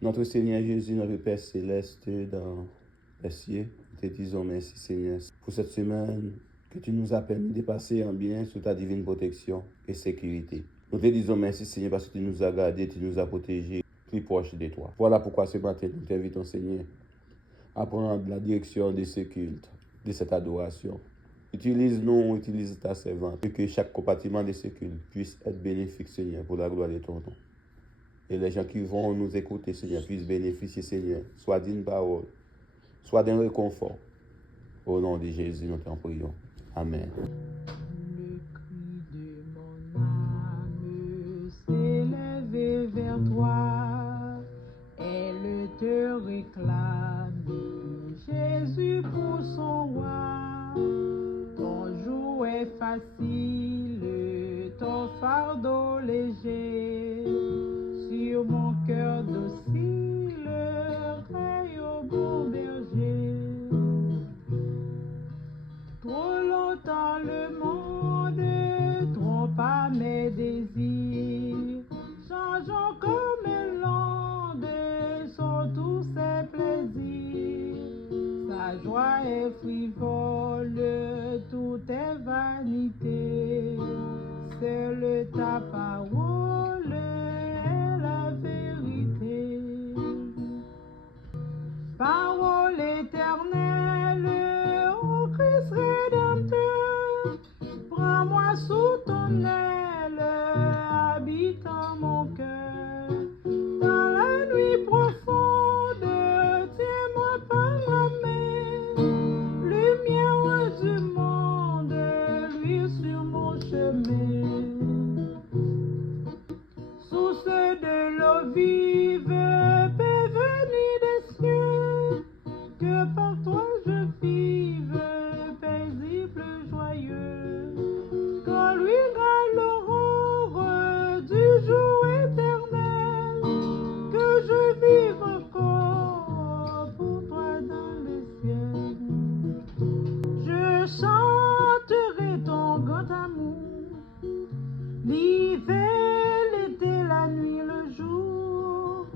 Notre Seigneur Jésus, notre Père céleste dans les cieux, nous te disons merci Seigneur pour cette semaine que tu nous as permis de passer en bien sous ta divine protection et sécurité. Nous te disons merci Seigneur parce que tu nous as gardés, tu nous as protégés plus proches de toi. Voilà pourquoi ce matin nous t'invitons Seigneur à prendre la direction de ce culte, de cette adoration. Utilise-nous, utilise ta servante, et que chaque compartiment de ce culte puisse être bénéfique Seigneur pour la gloire de ton nom. Et les gens qui vont nous écouter, Seigneur, puissent bénéficier, Seigneur, soit d'une parole, soit d'un réconfort. Au nom de Jésus, nous t'en prions. Amen. Le cri de mon âme s'est levé vers toi. Elle te réclame, Jésus pour son roi. Ton joug est facile, ton fardeau léger. Sur mon cœur docile, raille au bon berger. Trop longtemps le monde trompa mes désirs. Changeons comme l'onde, sont tous ses plaisirs. Sa joie est frivole, tout est vanité. Seule ta parole est la vérité. Parole éternelle, ô Christ rédempteur, prends-moi sous ton aile, habitant mon cœur. Dans la nuit profonde, tiens-moi par la main, lumière du monde, luire sur mon chemin. Source de l'eau vive, paix venue des cieux, que par toi je vive, paisible, joyeux. Quand luira l'aurore du jour éternel, que je vive encore pour toi dans le ciel. Je chanterai ton grand amour, l'hiver, l'été, la nuit, le jour,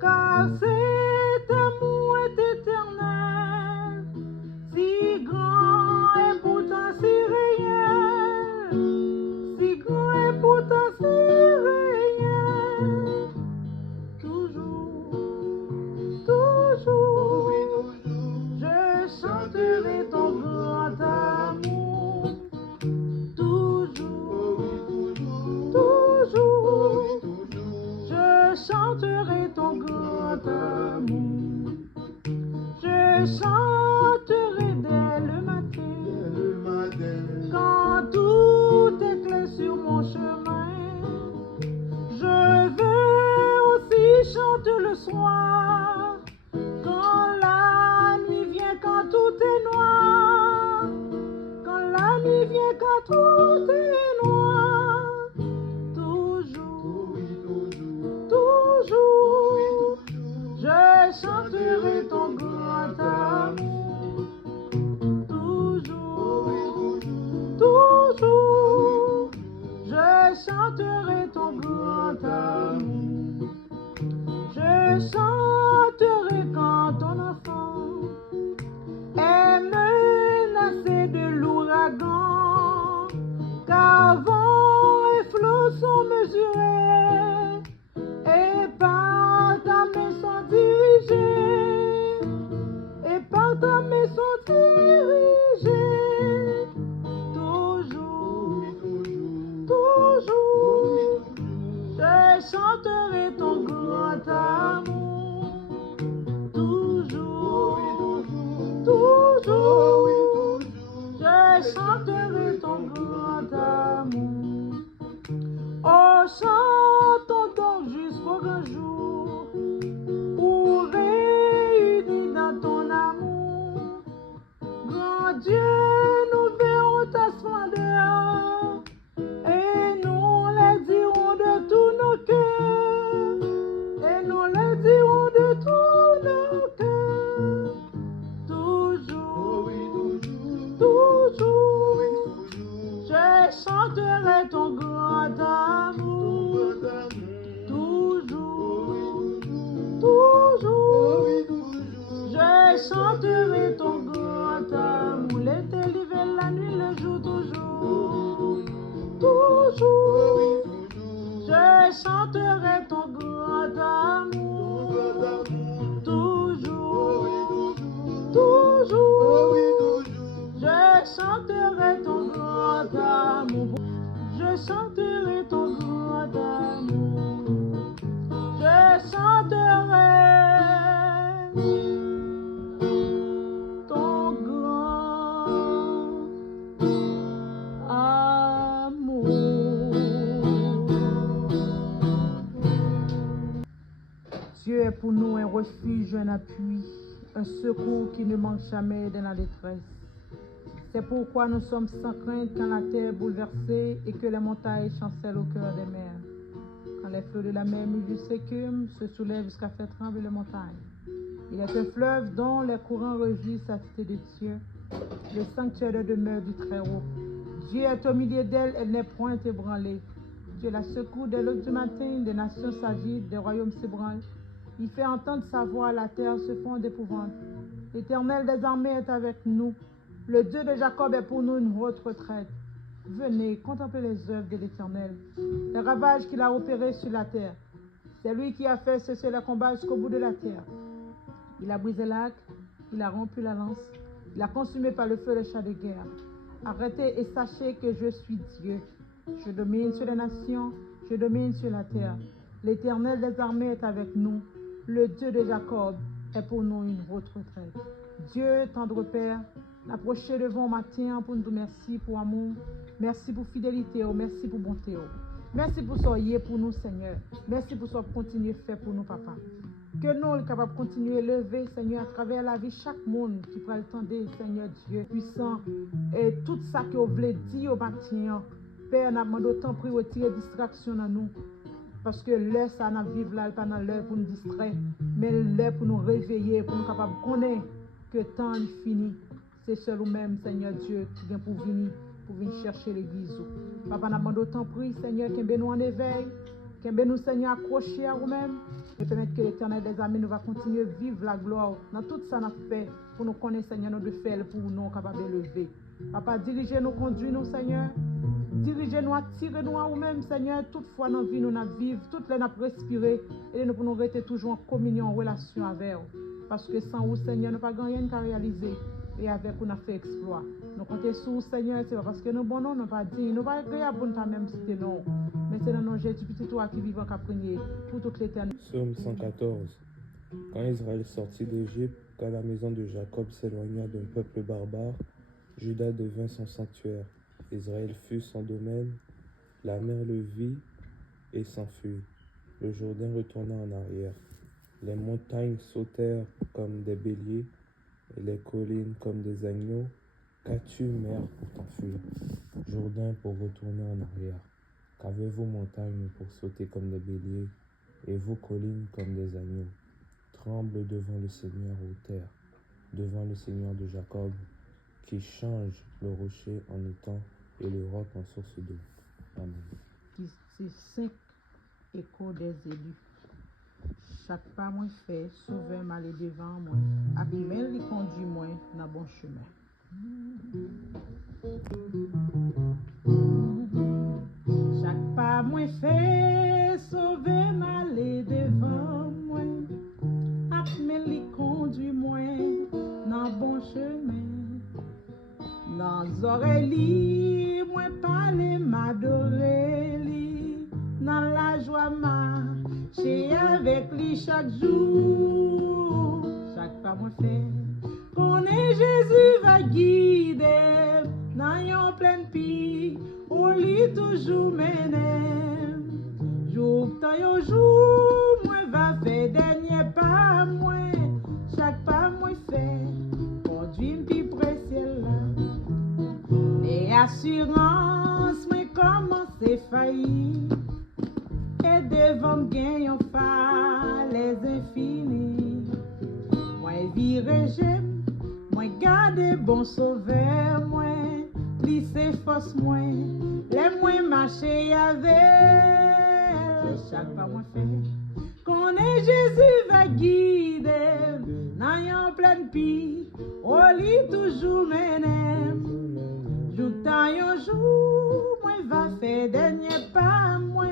car cet amour est éternel, si grand et pourtant si réel, si grand et pourtant si réel. Toujours, toujours, je chanterai ton grand amour. Toujours, toujours, je chanterai ton grand amour. Je chanterai dès le matin, quand tout est clair sur mon chemin. Je veux aussi chanter le soir, quand la nuit vient, quand tout est noir. Quand la nuit vient, quand tout est noir. Toujours, toujours, je chanterai ton grand amour. Toujours, toujours, je chanterai ton grand amour. Je chanterai quand ton enfant est menacé de l'ouragan, car vent et flots sont mesurés, et par ta main sont dirigés, et par ta main sont dirigés. Toujours, toujours, je chanterai ton grand amour. Dieu est pour nous un refuge, un appui, un secours qui ne manque jamais dans la détresse. C'est pourquoi nous sommes sans crainte quand la terre est bouleversée et que les montagnes chancellent au cœur des mers. Quand les flots de la mer mûrent jusqu'à l'écume, se soulèvent jusqu'à faire trembler les montagnes. Il est un fleuve dont les courants rugissent la cité de Dieu, le sanctuaire de demeure du Très-Haut. Dieu est au milieu d'elle, elle n'est point ébranlée. Dieu la secoue dès l'aube du matin, des nations s'agitent, des royaumes s'ébranlent. Il fait entendre sa voix, la terre se fond d'épouvante. L'Éternel des armées est avec nous. Le Dieu de Jacob est pour nous une haute retraite. Venez, contemplez les œuvres de l'Éternel, les ravages qu'il a opérés sur la terre. C'est lui qui a fait cesser les combats jusqu'au bout de la terre. Il a brisé l'arc, il a rompu la lance, il a consumé par le feu les chars de guerre. Arrêtez et sachez que je suis Dieu. Je domine sur les nations, je domine sur la terre. L'Éternel des armées est avec nous. Le Dieu de Jacob est pour nous une haute retraite. Dieu, tendre Père, approchez devant matin pour nous dire merci pour amour, merci pour fidélité, merci pour bonté. Merci pour soyez pour nous, Seigneur. Merci pour ce que vous continuez à faire pour nous, Papa. Que nous sommes capables de continuer à lever, Seigneur, à travers la vie, chaque monde qui prend le temps de, Seigneur Dieu puissant, et tout ça que vous voulez dire au matin. Père, nous demandons autant pour retirer distraction dans nous. Parce que l'heure, ça n'a vivre là, pas dans l'heure pour nous distraire, mais l'heure pour nous réveiller, pour nous capables de connaître que le temps est fini. C'est seul nous-mêmes, Seigneur Dieu, qui vient pour venir chercher l'église. Papa, nous demandons autant prier, Seigneur, qu'il nous en éveil, qu'il nous, Seigneur, accrocher à nous-mêmes, et permettre que l'Éternel des armées nous va continuer à vivre la gloire dans tout ça nous fait pour nous connaître, Seigneur, nous de faire pour nous capables de lever. Papa, dirigez-nous, conduisez-nous, Seigneur. Dirigez-nous, attirez-nous à nous-mêmes, Seigneur. Toutefois, dans la vie, nous vivons, toutes les nous respirer, et nous pouvons rester toujours en communion, en relation avec vous. Parce que sans vous, Seigneur, nous n'avons pas rien qu'à réaliser. Et avec vous, nous avons fait exploit. Nous comptons sur vous, Seigneur, c'est pas parce que nous bon non, nous pas dit, nous pas agréable pour nous même citer non. Mais c'est dans nos Jésus petit toi qui vivant qu'à prier pour toute l'éternité. Psaume 114. Quand Israël sortit d'Égypte, quand la maison de Jacob s'éloigna d'un peuple barbare, Juda devint son sanctuaire. Israël fut son domaine, la mer le vit et s'enfuit. Le Jourdain retourna en arrière. Les montagnes sautèrent comme des béliers, et les collines comme des agneaux. Qu'as-tu, mer, pour t'enfuir? Jourdain pour retourner en arrière. Qu'avez-vous, montagnes, pour sauter comme des béliers, et vous, collines, comme des agneaux? Tremble devant le Seigneur aux terres, devant le Seigneur de Jacob, qui change le rocher en étang et le roc en source d'eau. Amen. C'est 5 échos des élus. Chaque pas moi fait, sauver mal devant moi. Abimel lui conduit moi dans bon chemin. Chaque pas moi fait, sauver mal devant moi. Abimel lui conduit moi dans bon chemin. Dans oreilles, moi parler, m'adorer, dans la joie, marcher avec lui chaque jour. Chaque pas, moi fait, qu'on est Jésus va guider, dans yon pleine pie, au lit toujours mener. Jour tant yon jour, moi va faire dernier pas, moi, chaque pas, moi fait, conduit m'pi précieux là. Et assurance, mais comment c'est failli? Et devant m'gagne en les infinis. Moi vire j'aime, moi garde bon sauveur, moi lycée force moi, les moi marcher avec. Chaque pas moi fait, qu'on est Jésus va guider, dans yon pleine pie, au lit toujours mener. Joutant yon jour, moi va faire dernier pas, moi,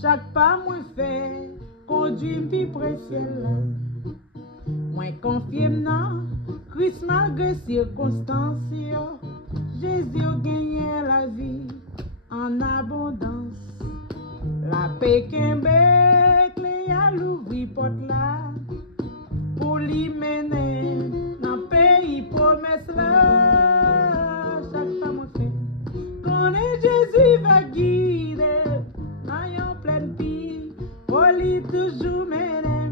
chaque pas moi fait, conduit m'pi précieux. Moi confirme non, Christ malgré circonstances, Jésus a gagné la vie en abondance. La paix qu'un clé à l'ouvrir porte là, pour l'y mener dans le pays promesse là. Chaque pas moi fait, qu'on est Jésus va guider, dans yon pleine pie, au lit toujours mener.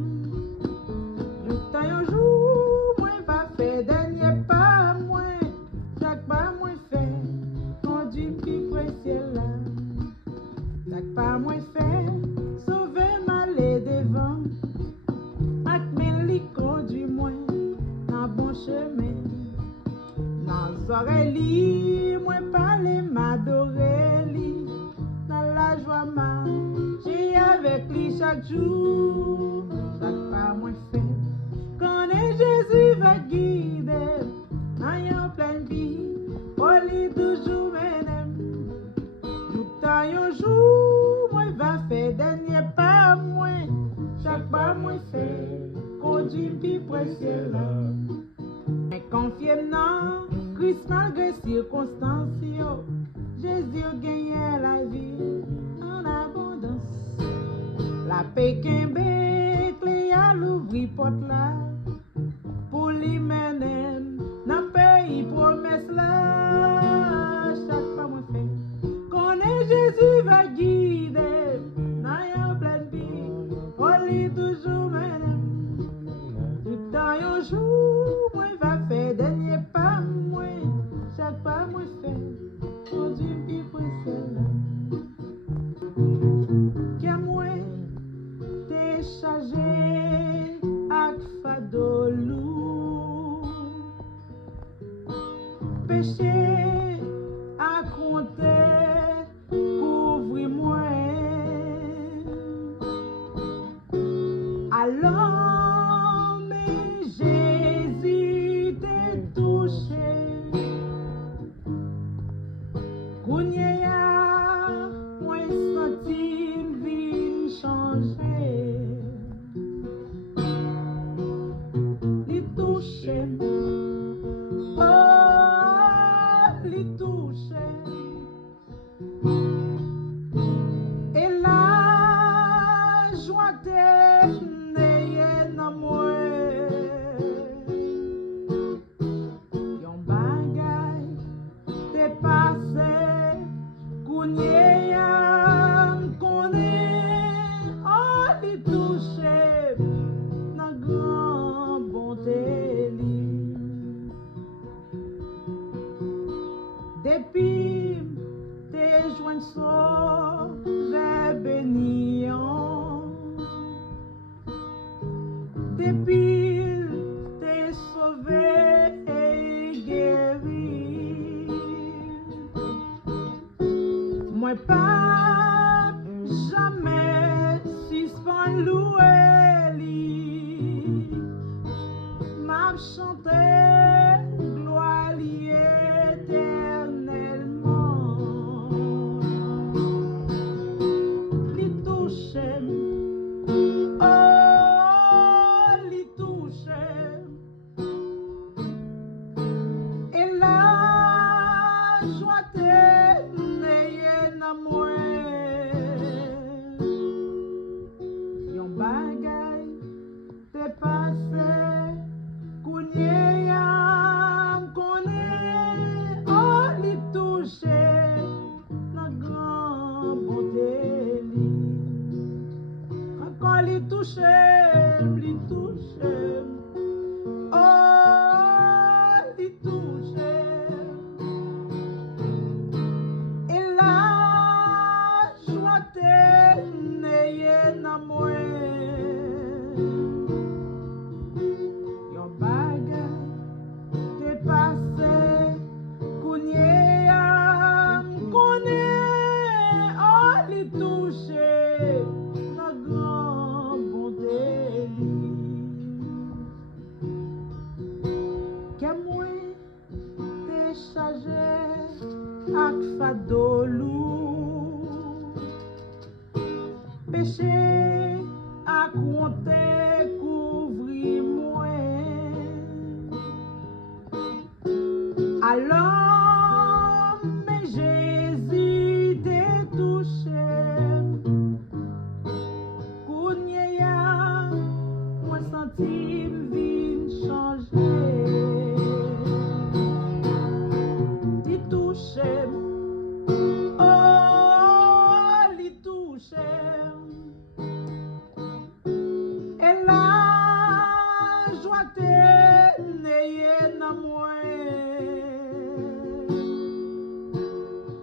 soirée li, moi parler m'adorer li, dans la joie j'ai avec lui chaque jour, chaque pas moi fait. Quand Jésus va guider, en pleine vie, pour lui toujours m'aime. Tout un jour, moi va faire dernier pas moi, chaque pas moi fait, conduit puis précieux là. Mais confié non, Christ malgré circonstances, Jésus gagne la vie en abondance. La paix qu'un clé à l'ouvrir porte là, pour lui mener dans pays promesse là. Chaque pas moi fait, connaît Jésus va guider, dans pleine vie, pour lui toujours mener. Tout un jour, moi va faire dernier pas moi, chaque pas moi fait, pour du vie précieux là. Qu'à moi t'es chargé ak fado lourd, péché à compter, couvre-moi. Alors, mais Jésus t'est touché, Kounyea, moi senti vie changer. Li touché, oh, li touché. Et la joie t'est née dans moi. Yon bagay t'est passé, Kounyea m'konne, oh, li touché, nan grand bonté li. Depuis tes joints sauvés bénissants, depuis t'es sauvé et guéri, moi pas jamais suspend louer li, m'a chanté gloire li éternellement. Li touché, oh, li touché. Et la joie t'est née dans moi. Yon bagay t'est passé, Kounyea m'konne, oh, li touché, nan grand bonté li. Quand li touché, oh, li touché. Et la joie t'est née dans moi. Yon bagay t'est passé, Kounyea m'konne, oh, li touché, nan grand bonté li. Que moi t'es chargé ak fado lourd, péché à compter, couvre-moi. Alors, mais Jésus t'est touché, Kounyea, moi senti vie changer. Li touché, oh, li touché. Et la joie t'est née dans moi.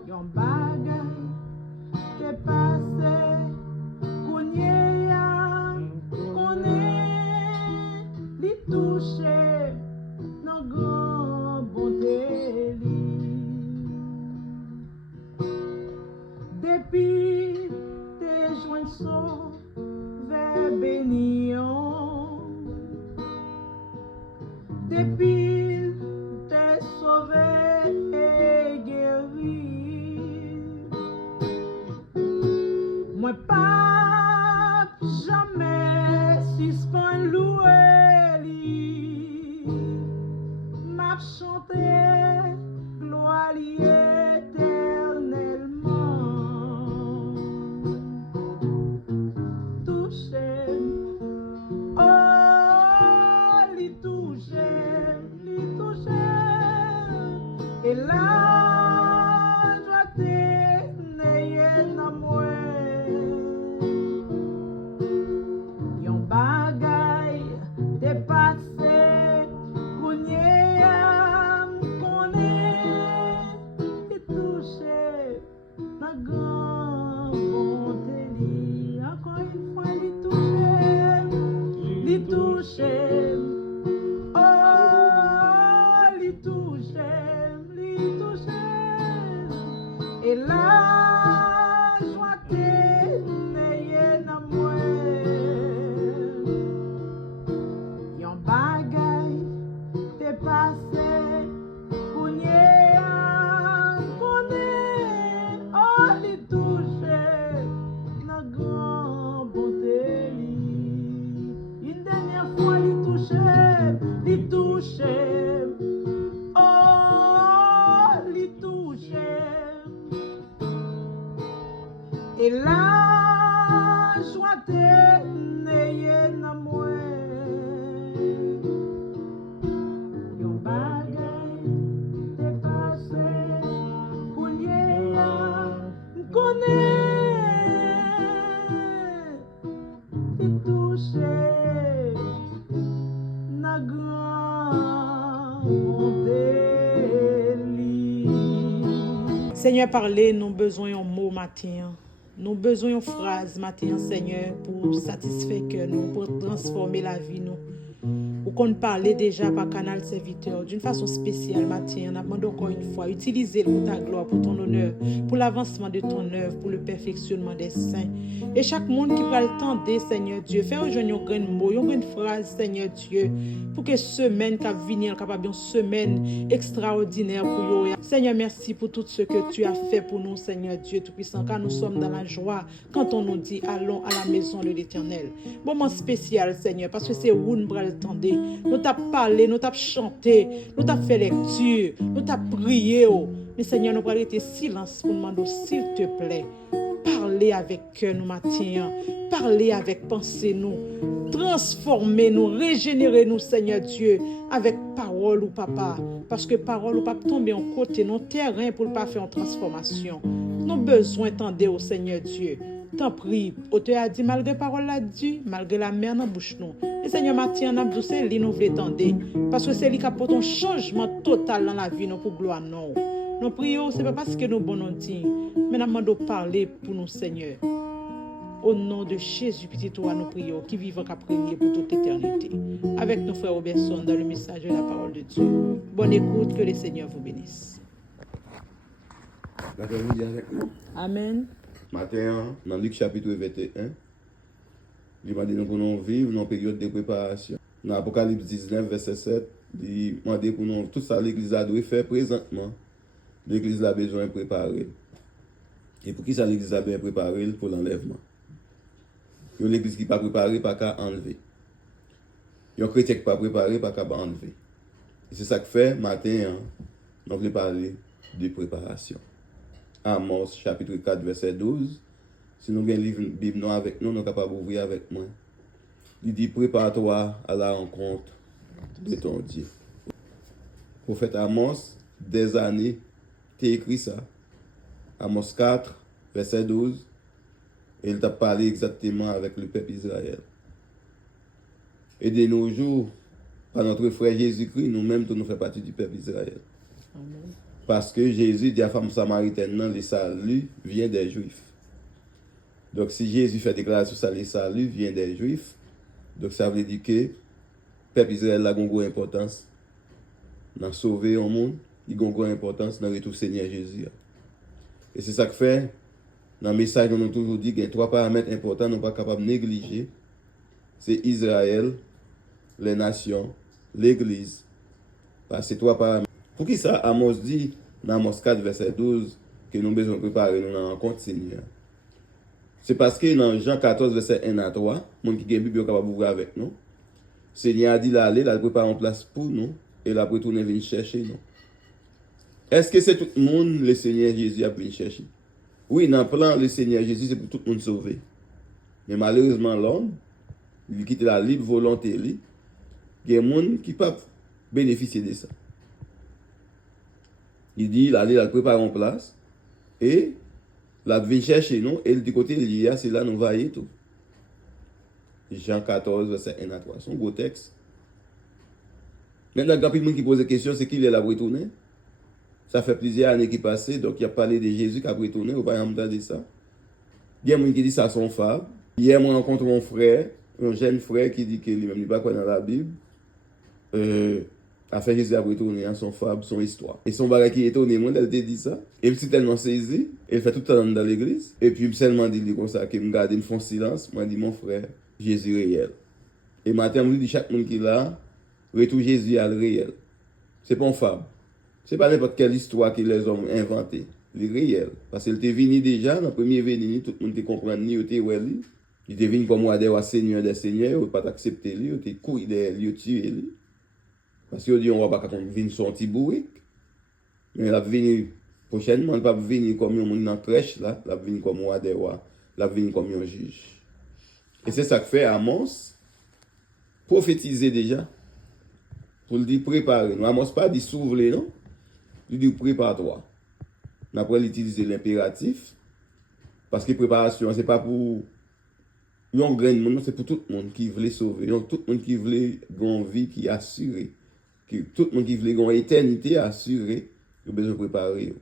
Yon bagay t'est passé, Kounyea m'konne, depuis t'es sauvé et guéri. Moi pas jamais suspend louer li. M'a chanté gloire éternellement. Touché, oh, li touché, et la joie t'est dans moi. Yon bagay t'est passé, kounye m'konne, li touché, ma grand bonté li, encore une fois li touché, oh, li touché, et la joie t'est dans moi. Yon bagay t'est passé, kounye m'konne, oh, li touché, nan grand bonté li. Une dernière fois li touché, oh, li touché, et la joie t'est dans moi. Yon bagay t'est passé, kounye m'konne, li touché, nan grand bonté li. Seigneur, parlez, nous besoin d'un mot matin. Nous besoin d'une phrase matin, Seigneur, pour satisfaire que nous, pour transformer la vie nous. Ou qu'on parlait déjà par canal serviteur d'une façon spéciale matin. On a demandé encore une fois, utilisez pour ta gloire, pour ton honneur, pour l'avancement de ton œuvre, pour le perfectionnement des saints. Et chaque monde qui va le tendre, Seigneur Dieu, faire aujourd'hui un grand mot, une grande phrase, Seigneur Dieu, pour que semaine qui va venir, capable une semaine extraordinaire pour vous. Seigneur, merci pour tout ce que tu as fait pour nous, Seigneur Dieu Tout-Puissant, car nous sommes dans la joie quand on nous dit allons à la maison de l'Éternel. Moment spécial, Seigneur, parce que c'est où nous allons le tendre. Nous t'avons parlé, nous t'avons chanté, nous t'avons fait lecture, nous t'avons prié. Mais Seigneur, nous allons arrêter silence pour nous demander, s'il te plaît, parlez avec cœur nous matin, parlez avec pensée nous, transformez nous, régénérez nous, Seigneur Dieu, avec parole ou papa. Parce que parole ou papa tomber en côté, non terrain pour ne pas faire une transformation. Nous avons besoin d'entendre au Seigneur Dieu. T'en prie, auteur a dit, malgré parole la dit, malgré la mer dans la bouche nous. Et Seigneur, matin, nous avons dit, nous voulons tendre. Parce que c'est lui qui apporte un changement total dans la vie, nous, pour gloire, non. Nous prions, ce n'est pas parce que nous bonnes dit, mais nous demandons parler pour nous, Seigneur. Au nom de Jésus, petit toi, nous prions, qui vivent qu'à prier pour toute éternité. Avec nos frères Robertson dans le message de la parole de Dieu. Bonne écoute, que le Seigneur vous bénisse. D'accord, vous dites avec nous. Amen. Matin, dans Luc chapitre 21, il m'a dit nous pouvons vivre dans une période de préparation. Dans Apocalypse 19, verset 7, il m'a dit pour nous, tout ça l'Église a dû faire présentement. L'Église a besoin de préparer. Et pour qui ça l'Église a bien préparé pour l'enlèvement? L'Église qui n'est pas préparée, pas qu'à enlever. Un chrétien qui n'est pas préparé, pas qu'à enlever. Et c'est ça que fait, matin, nous voulons parler de préparation. Amos chapitre 4, verset 12. Si nous avons un livre Bible avec nous, nous sommes capables d'ouvrir avec moi. Il dit, prépare-toi à la rencontre de ton Dieu. Prophète Amos, des années, t'as écrit ça. Amos 4, verset 12. Et il t'a parlé exactement avec le peuple Israël. Et de nos jours, par notre frère Jésus-Christ, nous-mêmes, nous faisons partie du peuple Israël. Amen. Parce que Jésus dit à la femme samaritaine, non, le salut vient des Juifs. Donc si Jésus fait déclaration sur ça, le salut vient des Juifs, donc ça veut dire que le peuple Israël a une grande importance dans sauver le monde, il a une grande importance dans le retour Seigneur Jésus. Et c'est ça que fait, dans le message, nous avons toujours dit qu'il y a 3 paramètres importants, nous ne sommes pas capables de négliger. C'est Israël, les nations, l'Église C'est trois paramètres. Pour qui ça, Amos dit, dans Amos 4, verset 12, que nous avons besoin de préparer nous dans la rencontre Seigneur. C'est parce que dans Jean 14, verset 1 à 3, les gens qui ont une Bible capable d'ouvrir avec nous, Seigneur a dit d'aller, il prépare une place pour nous, et il a retourné venir chercher nous. Est-ce que c'est tout le monde, le Seigneur Jésus a venu chercher? Oui, dans le plan, le Seigneur Jésus, c'est pour tout le monde sauver. Mais malheureusement, l'homme, il quitte la libre volonté, il y a des gens qui ne peuvent pas bénéficier de ça. Il dit, il allait, il prépare une place, et il vient chercher nous, et du côté il y a, c'est là nous voyons tout. Jean 14, verset 1 à 3. C'est un beau texte. Maintenant, il y a des gens qui posent des questions, c'est qu'il est là pour retourner. Ça fait plusieurs années qui passent, donc il a parlé de Jésus qui a retourné, on va entendre ça. Il y a des gens qui disent ça à son frère. Hier, moi, rencontre mon frère, un jeune frère qui dit qu'il n'est pas quoi dans la Bible. A fait Jésus a retourné à son fable, son histoire. Et son bagage qui est étonné, moi, elle te dit ça. Et je suis tellement saisi, elle fait tout le temps dans l'église. Et puis, je me seulement dit comme ça, qu'il me garde, il me font silence. Moi, je dis, mon frère, Jésus réel. Et matin, je dis, chaque monde qui est là, retour Jésus à le réel. C'est pas une fable. C'est pas n'importe quelle histoire que les hommes inventé. Le réel. Parce qu'il était venu déjà, dans le premier venu, tout le monde te comprend, ni il était ouais, il était venu comme moi, des seigneurs des seigneurs, il n'a pas accepté lui, il était couillé, il a tué lui. Parce qu'il dit, on va pas venir sur un petit bourrique. Mais il va venir prochainement, il va venir comme un monde dans la crèche, là, il va venir comme un des rois, il va venir comme un juge. Et c'est ça que fait Amos, prophétiser déjà, pour le dire préparer. Amos pas dit s'ouvre, non? Il dit prépare-toi. Après, il utilise l'impératif, parce que préparation, c'est pas pour un grand monde, c'est pour tout le monde qui veut sauver, tout le monde qui veut une vie qui est assurée. Tout le monde qui veut une éternité assurée, il a besoin de préparer.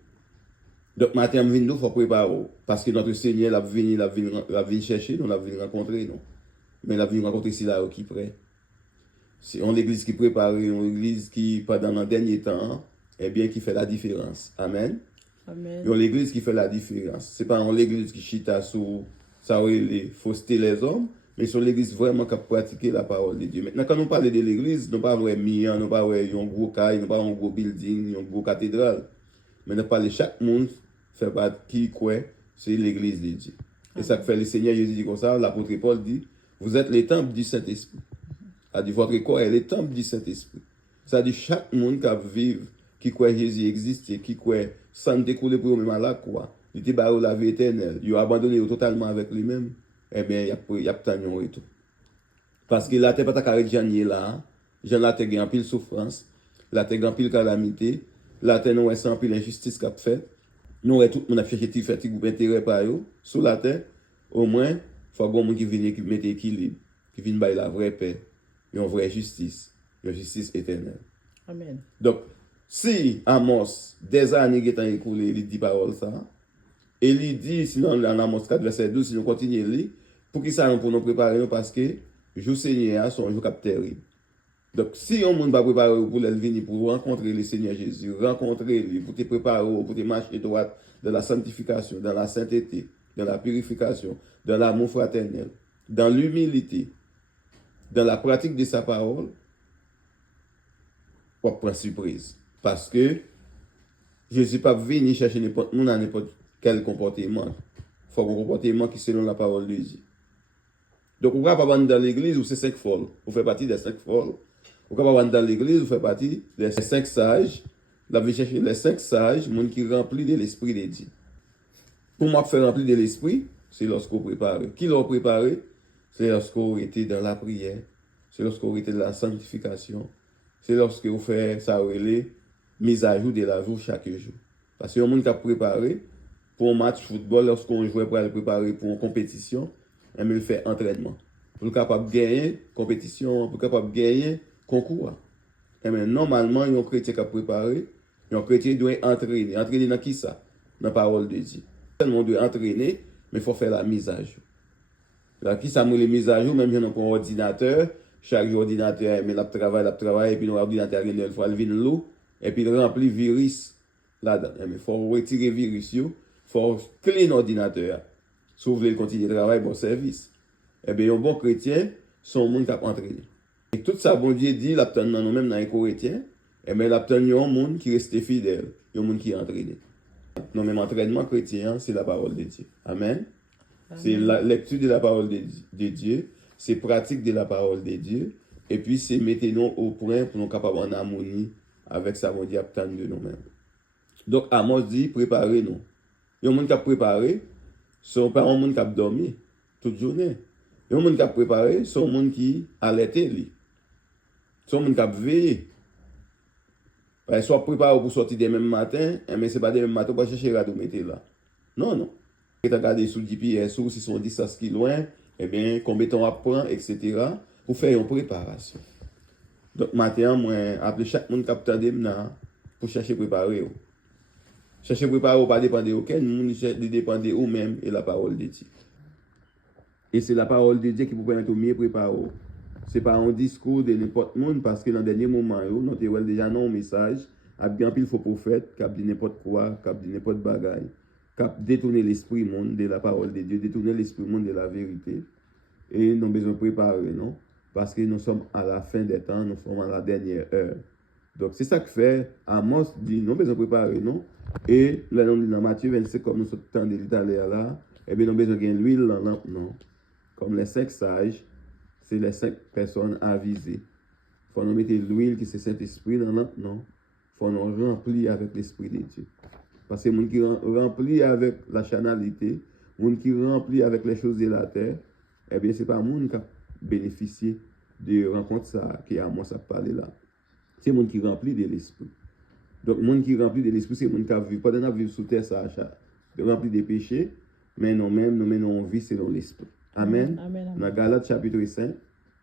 Donc, matin, il faut préparer. Parce que notre Seigneur a venu chercher, nous l'a venu rencontrer. Non? Mais il a venu rencontrer ici là qui est prêt. C'est l'église qui prépare, une église qui, pendant le dernier temps, eh bien, qui fait la différence. Amen. Amen. Et l'église qui fait la différence. Ce n'est pas l'église qui chita sur ça, les faussetés les hommes. Mais sur l'église vraiment qui a pratiqué la parole de Dieu. Maintenant, quand nous parlons de l'église, nous ne parlons pas de millions, nous ne parlons pas un gros caille, nous ne parlons pas un gros building, une gros cathédrale. Mais nous parlons de chaque monde fait partie qui croit, c'est l'église de Dieu. Et ça fait le Seigneur Jésus dit comme ça, l'apôtre Paul dit, vous êtes les temples du Saint-Esprit. Ça dit, votre corps est les temples du Saint-Esprit. Ça dit, chaque monde qui vit, qui croit que Jésus existe, qui croit sans découler pour eux-mêmes à la croix, il était barré la vie éternelle, il a abandonné totalement avec lui-même. Eh bien, il y a tant de et tout. Parce que la terre pas ta carré de là, Jean la terre en pile souffrance, la terre en pile calamité, la terre nous est sans pile injustice qu'a fait. Nous tout le monde a cherché de faire groupe intérêt par eux sur la terre. Au moins, faut que qui vienne qui mette équilibre, qui vienne bailler la vraie paix, une vraie justice, une justice éternelle. Amen. Donc, si Amos des années qui ont écoulé, il dit parole ça. Et il dit, sinon, dans Amos 4, verset 12, si nous continuons à lire, pour qui ça, pour nous préparer, parce que le jour Seigneur, son jour terrible. Donc, si on ne va pas préparer pour venir, pour rencontrer le Seigneur Jésus, rencontrer lui, pour te préparer, pour te marcher droit dans la sanctification, dans la sainteté, dans la purification, dans l'amour fraternel, dans l'humilité, dans la pratique de sa parole, on prend surprise. Parce que Jésus n'est pas venu chercher n'importe quel comportement. Il faut un comportement qui est selon la parole de Dieu. Donc, on ne va pas aller dans l'église où c'est 5 folles. On fait partie des 5 folles. On ne va pas aller dans l'église où on fait partie des 5 sages. Là, on chercher les 5 sages, les gens qui remplissent de l'esprit de Dieu. Pour moi, faire remplir de l'esprit, c'est lorsqu'on prépare. Qui l'a préparé? C'est lorsqu'on était dans la prière. C'est lorsqu'on était dans la sanctification. C'est lorsqu'on fait ça, mise à jour de la jour chaque jour. Parce que le monde qui a préparé pour un match de football, lorsqu'on jouait pour le préparer pour une compétition, on le fait entraînement. Pour être capable de gagner compétition, pour être capable de gagner concours. Et bien, normalement, un chrétien qui a préparé, un chrétien doit entraîner. Entraîner dans qui ça? Dans la parole de Dieu. On doit entraîner, mais il faut faire la mise à jour. Là, qui ça met les mises à jour, même si on a un ordinateur, chaque jour ordinateur, mais il travaille, et puis l'ordinateur, il faut le vin l'eau, et puis il remplit virus là-dedans. Il faut retirer virus, il faut clean l'ordinateur. Si vous voulez continuer de travailler, bon service. Eh bien, un bon chrétien, son monde qui a entraîné. Et tout ça, bon Dieu dit, là, nous-mêmes dans les chrétiens, Et bien, là, il y a un monde qui reste fidèle, il y a un monde qui est entraîné. Non, même entraînement chrétien, c'est la parole de Dieu. Amen. C'est la lecture de la parole de Dieu, c'est pratique de la parole de Dieu, et puis c'est mettre-nous au point pour nous capables en harmonie avec ça, mon Dieu, attendre de nous-mêmes. Donc, Amos dit, préparez-nous. Il y a un monde qui a préparé, ce n'est pas un monde qui a dormi toute journée. Il y a un monde qui a préparé, c'est un monde qui a allaité. C'est un monde qui a veillé. Soit préparé pour sortir demain matin, mais ce n'est pas demain matin pour chercher à mettre là. Non, non. Tu regardes sur le GPS ou si sont 10 qui loin, eh bien, combien de temps à prendre, etc. pour faire une préparation. Donc, matin, moi, appelé chaque monde qui a pour chercher à préparer. Chercher à préparer, pas dépendre de aucun monde, dépend de vous-même et la parole de Dieu. Et c'est la parole de Dieu qui vous permet de mieux préparer. Ce n'est pas un discours de n'importe qui, parce que dans le dernier moment, nous avons déjà un message, il y a un faux prophète qui a dit n'importe quoi, qui a dit n'importe bagaille, qui a détourné l'esprit monde de la parole de Dieu, détourné l'esprit monde de la vérité. Et nous avons besoin de préparer, non? Parce que nous sommes à la fin des temps, nous sommes à la dernière heure. Donc c'est ça que fait Amos dit, nous avons besoin de préparer, non? Et là, nous dit dans Matthieu 25, comme nous sommes en train de lire là, eh bien, nous avons besoin de l'huile dans la lampe, non? Comme les 5 sages, c'est les 5 personnes avisées. Il faut nous mettre l'huile qui c'est Saint-Esprit dans la lampe, non? Il faut nous remplir avec l'Esprit de Dieu. Parce que les gens qui remplis avec la chanalité, les gens qui remplis avec les choses de la terre, eh bien, ce n'est pas les gens qui ont bénéficié de rencontre ça, qui a moi ça parler là. C'est les gens qui remplis de l'Esprit. Donc, les gens qui remplis de l'Esprit, c'est les gens qui ont vu, pas de vivre sous terre, ça, rempli de péchés, mais nous-mêmes, nous menons vie selon l'Esprit. Amen. Amen. Dans Galates chapitre 5,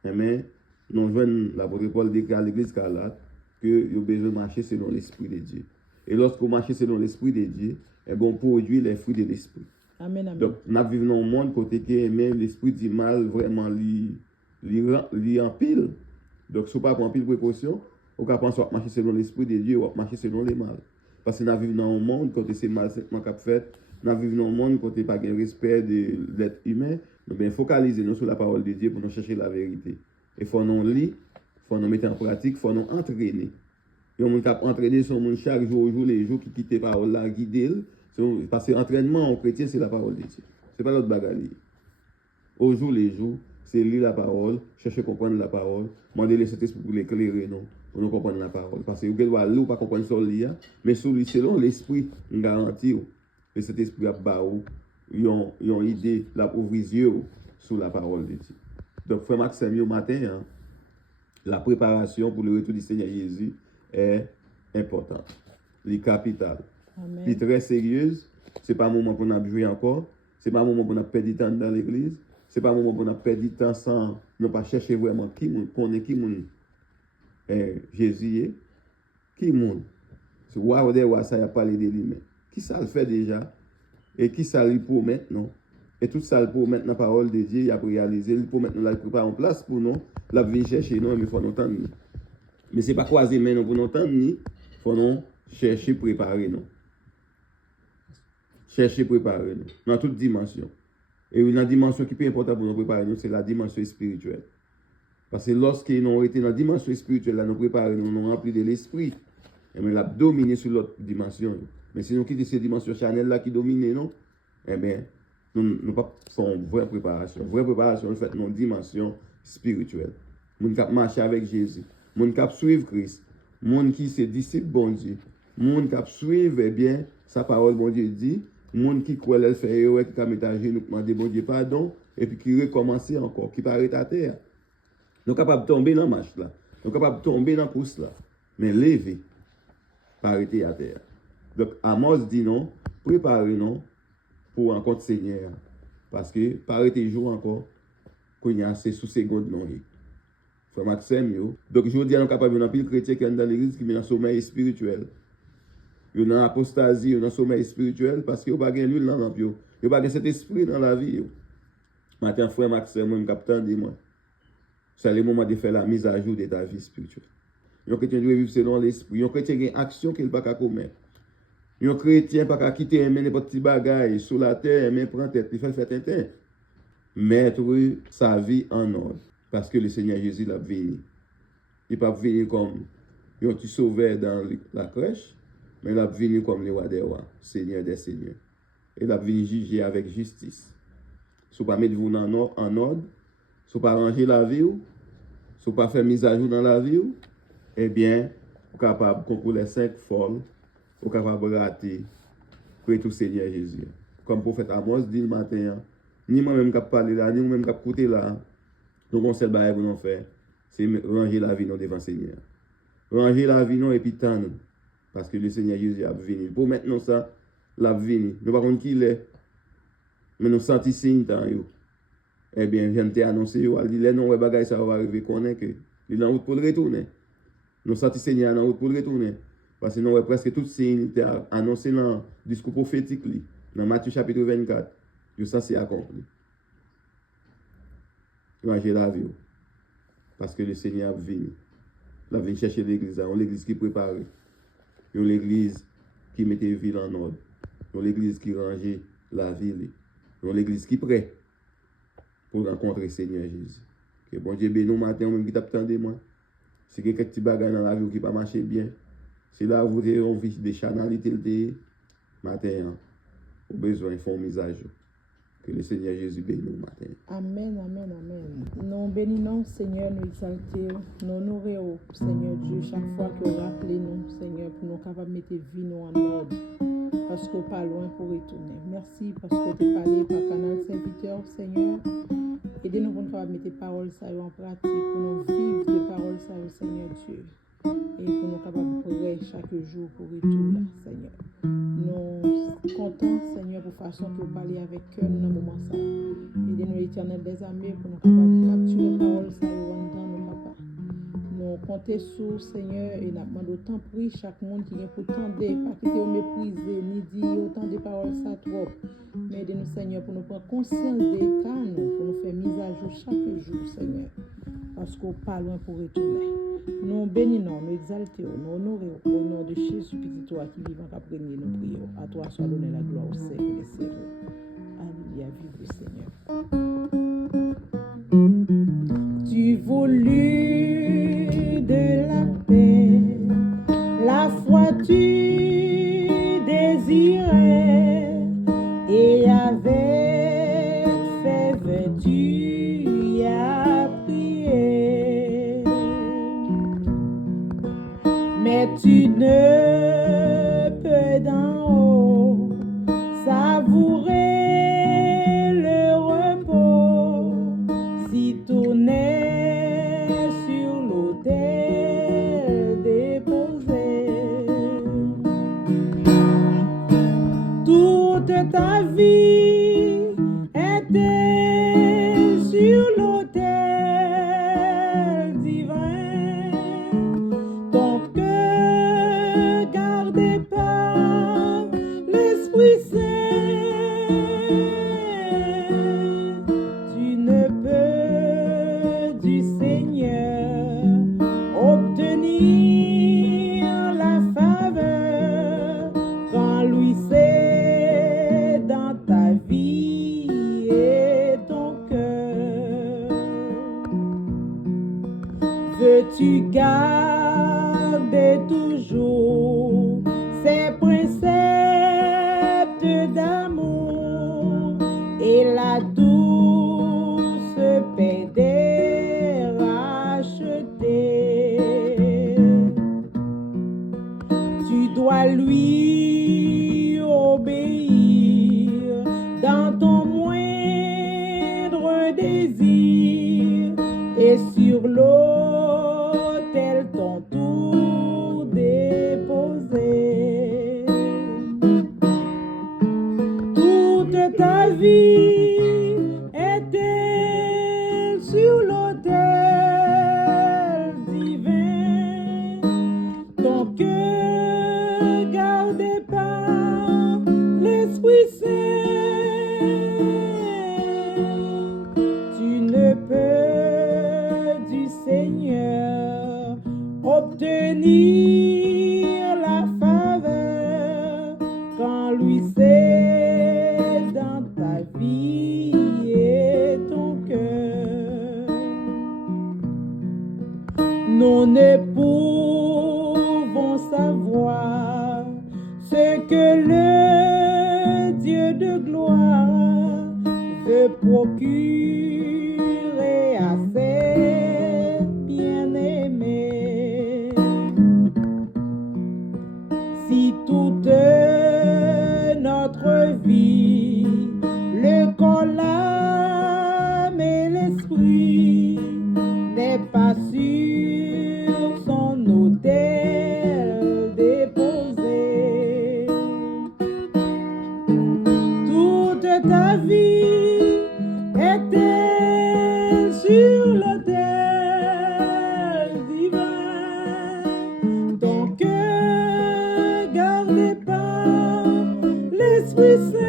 amen, nous voyons l'apôtre Paul déclare à l'église Galate que nous avons besoin de marcher selon l'Esprit de Dieu. Et lorsque vous marchez selon l'Esprit de Dieu, eh bien, on produit les fruits de l'Esprit. Amen, amen. Donc, nous vivons dans un monde côté que même l'Esprit du mal vraiment li en pile. Donc, si vous ne prenez pas en pile précaution, vous ne pouvez pas marcher selon l'Esprit de Dieu ou marcher selon les mal. Parce que nous vivons dans un monde côté c'est mal qu'a fait. Nous vivons dans un monde côté pas de respect de l'être humain. Nous bien focaliser nous sur la parole de Dieu pour nous chercher la vérité. Il faut nous lire, il faut nous mettre en pratique, il faut nous entraîner. Il y a des gens qui entraîner son monde chaque jour, les jours qui quittent la parole là, guider. Parce que l'entraînement en chrétien, c'est la parole de Dieu. Ce n'est pas l'autre bagarre. Au jour les jours, c'est lire la parole, chercher à comprendre la parole, demander le Saint-Esprit pour l'éclairer, non, pour nous comprendre la parole. Parce que vous pouvez lire ou pas comprendre sur lire, mais selon l'Esprit, on garantit, le Saint-Esprit a barré, ils ont une idée, la ouvrir les yeux sur la parole de Dieu. Donc, frère Maxime, au matin, hein, la préparation pour le retour du Seigneur Jésus est importante. Elle est capitale. Elle est très sérieuse. Ce n'est pas un moment pour nous jouer encore. Ce n'est pas un moment pour nous perdre du temps dans l'église. Ce n'est pas un moment pour nous perdre du temps sans ne pas chercher vraiment qui est qui Jésus est. Qui est. C'est roi ça a parlé de lui-même. Qui ça le fait déjà? Et qui ça lui promet, non? Et tout ça, pour mettre la parole de Dieu, il a réalisé, pour mettre la préparer en place pour nous, la vie chercher, non, mais il faut nous entendre. Mais ce n'est pas croiser mais nous pour nous entendre, il faut nous chercher, préparer, non. Chercher, préparer, non. Dans toute dimension. Et une dimension qui est importante pour nous préparer, nous, c'est la dimension spirituelle. Parce que lorsque nous avons été dans la dimension spirituelle, là, nous préparer, nous avons rempli de l'esprit, et nous avons dominé sur l'autre dimension. Mais si nous quittons cette dimension charnelle là qui domine, non, eh bien, nous pas faisons une vraie préparation. Vraie préparation, nous faisons une dimension spirituelle. Nous qui marcher avec Jésus. Nous qui suivre Christ. Nous qui se disciple bon Dieu. Nous qui suivre, eh bien, sa parole, bon Dieu dit. Nous qui croit qu'elle fait erreur, qui a mis à genoux, qui demande bon Dieu pardon, et puis qui recommence encore, qui paraît à terre. Nous sommes capables de tomber dans la marche là. Nous sommes capables de tomber dans la course là. Mais lever, pas arrêter à terre. Donc, Amos dit non, préparez-nous pour rencontrer Seigneur. Parce que, pas arrêter jour encore, qu'on y a assez sous secondes non. Frère Maxime, yo. Donc, je vous dis, nous sommes capables de pile chrétien qui est dans l'église qui est dans le sommeil spirituel. Ils sont dans l'apostasie, ils sont dans le sommeil spirituel parce qu'ils n'ont pas de l'huile dans l'amp. Ils n'ont pas de cet esprit dans la vie. Maintenant, frère Maxime, moi, je capitaine de moi. C'est le moment de faire la mise à jour de ta vie spirituelle. Un chrétien doit vivre selon l'esprit. Un chrétien a une action qu'il ne peut pas commettre. Un chrétien ne peut pas quitter n'importe petit bagaille sur la terre, mais prend tête, il fait faire mettre sa vie en ordre. Parce que le Seigneur Jésus l'a venu. Il ne peut pas venir comme un petit sauveur dans la crèche, mais il a venu comme le roi des rois, Seigneur des seigneurs. Il a venu juger avec justice. Si vous ne mettez vous en ordre, si vous ne pas ranger la vie, si vous ne pas faire mise à jour dans la vie, eh bien, vous êtes capable de concours les 5 folles, vous êtes capable de rater pour tout Seigneur Jésus. Comme le prophète Amos dit le matin, ni moi-même qui parle là, ni moi-même qui écouté là, donc on sait le que nous faire, c'est ranger la vie devant le Seigneur. Ranger la vie et puis tendre. Parce que le Seigneur Jésus a venu. Pour maintenant ça, il a venu. Nous ne savons pas qui il est. Mais nous sentons signe tant yo. Eh bien, je t'ai annoncé, il dit, les noms de bagages, ça va arriver, qu'on est que il est en route pour le retourner. Nous sentons Seigneur en route pour le retourner. Parce que nous avons presque tout signe était annoncé dans le discours prophétique, dans Matthieu chapitre 24. Je sens c'est accompli. Ranger la vie. Parce que le Seigneur a venu. Il a venu chercher l'église, l'église qui est préparée. L'église qui mettait la ville en ordre. L'église qui rangeait la ville. L'église qui est prête pour rencontrer le Seigneur Jésus. Que bon Dieu bénisse nous matin, même qui t'attendez moi. Si il y a quelques petits bagages dans la vie qui ne pas marcher bien, c'est là où vous avez envie de chanalité matin. Vous avez besoin de faire une mise à jour. Que le Seigneur Jésus bénisse nous matin. Amen, amen, amen. Nous bénissons, Seigneur, nous exaltons, nous honorons, Seigneur Dieu, chaque fois que vous rappelez nous, Seigneur, pour nous capables de mettre vie nous en ordre. Parce qu'on pas loin pour retourner. Merci parce que tu es parlé par canal serviteur, Seigneur. Aidez-nous pour nous capables de mettre paroles en pratique, pour nous vivre de paroles, Seigneur Dieu. Et pour nous capables de prier chaque jour pour retourner, Seigneur. Nous comptons, Seigneur, pour façon que vous parlez avec cœur dans le moment ça. Aidez-nous, l'Éternel des armées, pour nous capables de capturer paroles dans nos papas. Nous comptons sur Seigneur et nous demandons autant prix chaque monde qui vient pour tendre, pas quitter au mépriser, ni dire autant de paroles ça trop. Mais aidez-nous Seigneur pour nous prendre conscience des cas, pour nous faire mise à jour chaque jour, Seigneur. Parce qu'on pas loin pour retourner. Nous bénissons, nous exaltons, nous honorons au nom de Jésus, petit toi qui vivant qu'après nous prions. À toi soit donnée la gloire au siècle des siècles. Alléluia, vive le Seigneur. Tu voulus de la paix, la foi tu désirais, et avec fève tu as prié. Mais tu ne peux d'en haut savourer le repos si ton est sur l'autel déposé. Toute ta vie était sur l'autel divin. Ton cœur gardé par l'Esprit Saint. Tu ne peux du Seigneur obtenir la faveur quand lui c'est dans ta vie et ton cœur. Veux-tu garder toujours ces préceptes d'amour et la douce paix des rachetés? Tu dois lui obéir dans ton moindre désir et sur l'autel ton tout déposer. Toute ta vie est-elle sur l'autel divin, ton cœur gardé par l'Esprit Saint. Tu ne peux du Seigneur obtenir la faveur quand lui c'est dans ta vie et ton cœur. Non époux savoir ce que le Dieu de gloire veut procurer à ses bien-aimés. Si toute notre vie, le corps, l'âme et l'esprit n'est pas sur son autel déposé, toute ta vie est-elle sur l'autel divin, ton cœur gardé par l'Esprit Saint.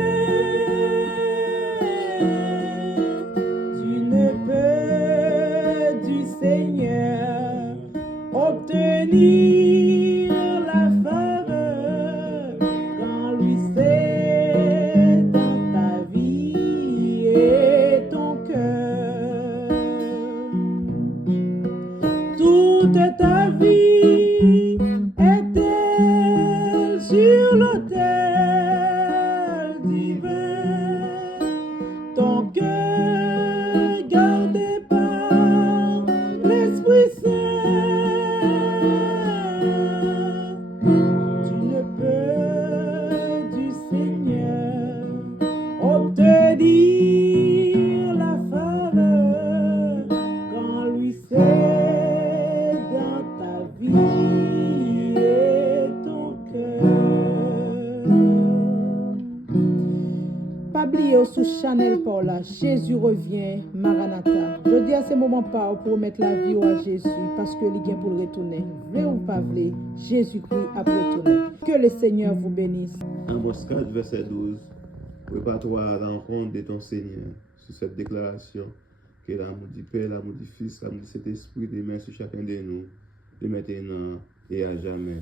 Tu ne peux du Seigneur obtenir la faveur quand lui c'est dans ta vie et ton cœur. Toute ta vie est-elle sur l'autel divin, ton cœur gardé par l'Esprit Saint. Tu ne peux du Seigneur obtenir la faveur quand lui c'est dans ta vie et ton cœur. Pas oublier sous Chanel Paula, Jésus revient, Maranatha. Je dis à ce moment pas pour mettre la vie à Jésus parce que il vient pour le retourner. Vrai ou pas vrai, Jésus-Christ a retourné. Que le Seigneur vous bénisse. Amos 4, verset 12. Prépare-toi à la rencontre de ton Seigneur. Sur cette déclaration, que l'amour du Père, l'amour du Fils, l'amour de cet esprit demeure sur chacun de nous, de maintenant et à jamais.